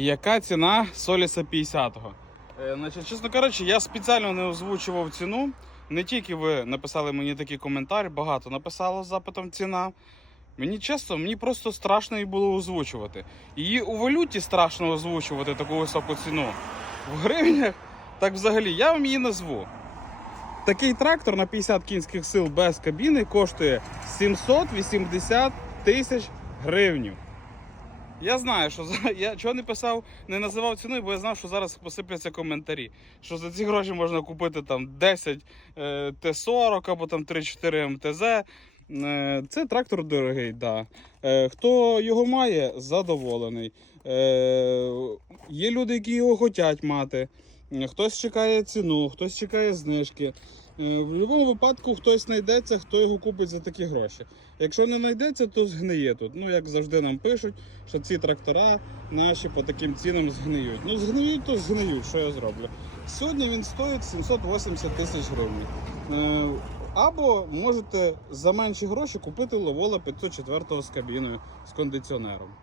Яка ціна Соліса 50-го? Е, значить, чесно кажучи, я спеціально не озвучував ціну. Не тільки ви написали мені такий коментар, багато написало з запитом ціна. Мені чесно, мені просто страшно її було озвучувати. Її у валюті страшно озвучувати таку високу ціну. В гривнях, так взагалі, я вам її назву. Такий трактор на 50 кінських сил без кабіни коштує 780 тисяч гривнів. Я знаю, що я чого не писав, не називав ціну, бо я знав, що зараз посипляться коментарі. Що за ці гроші можна купити там 10 е, Т-40 або там 3-4 МТЗ. Е, Це трактор дорогий, да. Е, Хто його має, задоволений. Е, Є люди, які його хочуть мати. Хтось чекає ціну, хтось чекає знижки. В будь-якому випадку хтось знайдеться, хто його купить за такі гроші. Якщо не знайдеться, то згниє тут. Ну, як завжди нам пишуть, що ці трактора наші по таким цінам згниють. Ну, згниють, то згниють, що я зроблю. Сьогодні він стоїть 780 тисяч гривень. Або можете за менші гроші купити Ловола 504 з кабіною з кондиціонером.